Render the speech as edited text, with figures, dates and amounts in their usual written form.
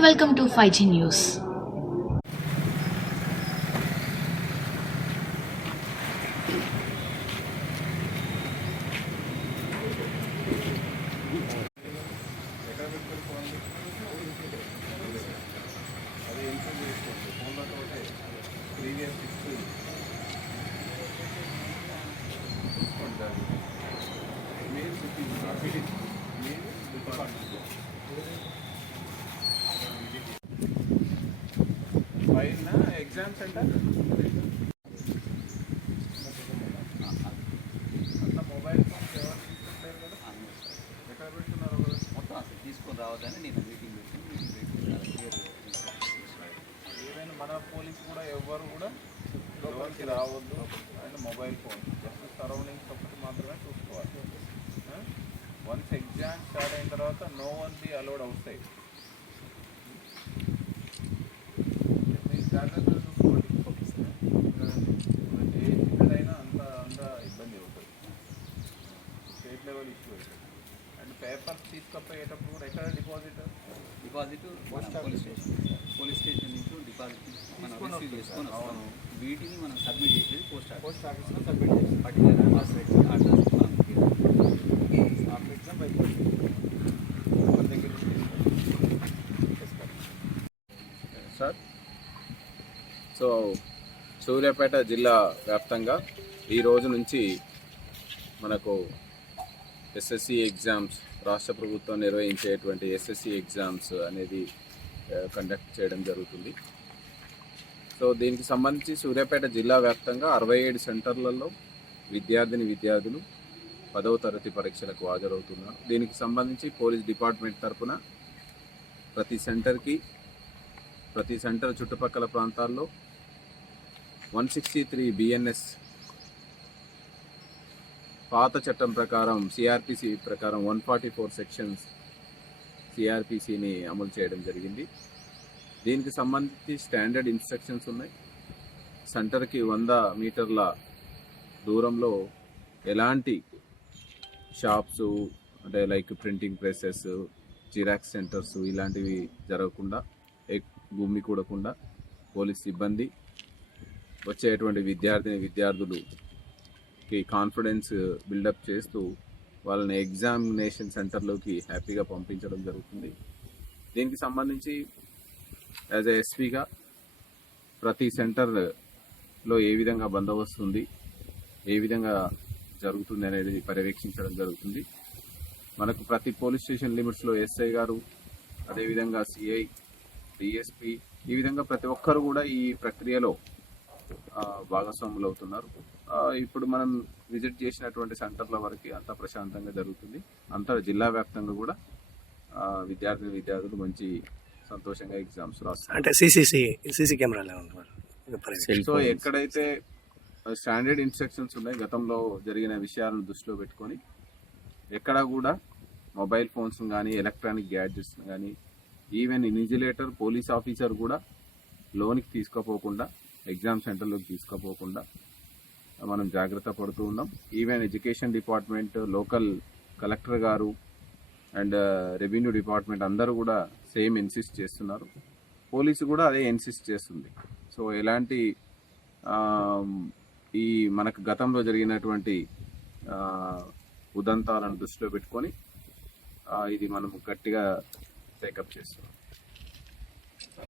Namaste, welcome to 5G News. Exam centre అంతా mobile phones ఎవరు తీసుకుంటారు కదా, ఎక్కడ పెడుతున్నారు మొత్తం అసలు తీసుకొని రావద్దని నేను మీటింగ్ ఏదైనా మన పోలీస్ కూడా ఎవరు కూడా లోపలికి రావద్దు and mobile phone just surroundings ఒకటి మాత్రమే చూసుకోవాలి. వన్స్ ఎగ్జామ్ స్టార్ట్ అయిన తర్వాత no one be allowed outside. జాగ్రత్తగా చూసుకోండి. ఏ చిన్నదైనా అంత ఇబ్బంది అవుతుంది. స్టేట్ లెవెల్ ఇష్యూ అవుతుంది. అండ్ పేపర్స్ తీసుకపోయేటప్పుడు కూడా ఎక్కడ డిపాజిట్ పోలీస్ స్టేషన్ నుంచి డిపాజిట్ మనం రిసీవ్ చేసుకొని వస్తాము. వీటిని మనం సబ్మిట్ చేసేది పోస్ట్ ఆఫీస్లో సబ్మిట్ చేసి particular address sir. So Suryapet జిల్లా వ్యాప్తంగా ఈ రోజు నుంచి మనకు ఎస్ఎస్సి ఎగ్జామ్స్, రాష్ట్ర ప్రభుత్వం నిర్వహించేటువంటి ఎస్ఎస్సి ఎగ్జామ్స్ అనేది కండక్ట్ చేయడం జరుగుతుంది. సో దీనికి సంబంధించి సూర్యాపేట జిల్లా వ్యాప్తంగా 67 సెంటర్లలో విద్యార్థులు 10వ తరగతి పరీక్షలకు హాజరవుతున్నారు. దీనికి సంబంధించి పోలీస్ డిపార్ట్మెంట్ తరఫున ప్రతి సెంటర్ చుట్టుపక్కల ప్రాంతాల్లో 163 BNS పాత చట్టం ప్రకారం సిఆర్పిసి ప్రకారం 144 సెక్షన్స్ సిఆర్పిసిని అమలు చేయడం జరిగింది. దీనికి సంబంధించి స్టాండర్డ్ ఇన్స్ట్రక్షన్స్ ఉన్నాయి. సెంటర్కి 100 మీటర్ల దూరంలో ఎలాంటి షాప్స్ అంటే like printing presses, xerox centres ఇలాంటివి జరగకుండా, భూమి కూడకుండా పోలీస్ సిబ్బంది వచ్చేటువంటి విద్యార్థులకి కాన్ఫిడెన్స్ బిల్డప్ చేస్తూ వాళ్ళని ఎగ్జామినేషన్ సెంటర్లోకి హ్యాపీగా పంపించడం జరుగుతుంది. దీనికి సంబంధించి యాజ్ ఎ ఎస్పీగా ప్రతి సెంటర్లో ఏ విధంగా బందోబస్తు ఉంది, ఏ విధంగా జరుగుతుంది అనేది పర్యవేక్షించడం జరుగుతుంది. మనకు ప్రతి పోలీస్ స్టేషన్ లిమిట్స్లో ఎస్ఐ గారు, అదేవిధంగా సిఐ, డిఎస్పీ, ఈ విధంగా ప్రతి ఒక్కరు కూడా ఈ ప్రక్రియలో భాగస్వాములు అవుతున్నారు. ఇప్పుడు మనం విజిట్ చేసినటువంటి సెంటర్ల వరకు అంతా ప్రశాంతంగా జరుగుతుంది. అంతా జిల్లా వ్యాప్తంగా కూడా విద్యార్థులు మంచి సంతోషంగా ఎగ్జామ్స్ రాస్తారు. అంటే సీసీ కెమెరాలు సో ఎక్కడైతే స్టాండర్డ్ ఇన్స్ట్రక్షన్స్ ఉన్నాయి, గతంలో జరిగిన విషయాలను దృష్టిలో పెట్టుకొని ఎక్కడా కూడా మొబైల్ ఫోన్స్ కానీ, ఎలక్ట్రానిక్ గ్యాడ్జెట్స్ కానీ, ఈవెన్ ఇన్విజిలేటర్, పోలీస్ ఆఫీసర్ కూడా లోనికి తీసుకోపోకుండా, ఎగ్జామ్ సెంటర్లోకి తీసుకోపోకుండా మనం జాగ్రత్త పడుతూ ఉన్నాం. Even education department, local collector గారు అండ్ రెవెన్యూ డిపార్ట్మెంట్ అందరూ కూడా సేమ్ ఇన్సిస్ట్ చేస్తున్నారు. పోలీసు కూడా అదే ఇన్సిస్ట్ చేస్తుంది. సో ఎలాంటి ఈ మనకు గతంలో జరిగినటువంటి ఉదంతాలను దృష్టిలో పెట్టుకొని ఇది మనం గట్టిగా టేకప్ చేస్తున్నాం.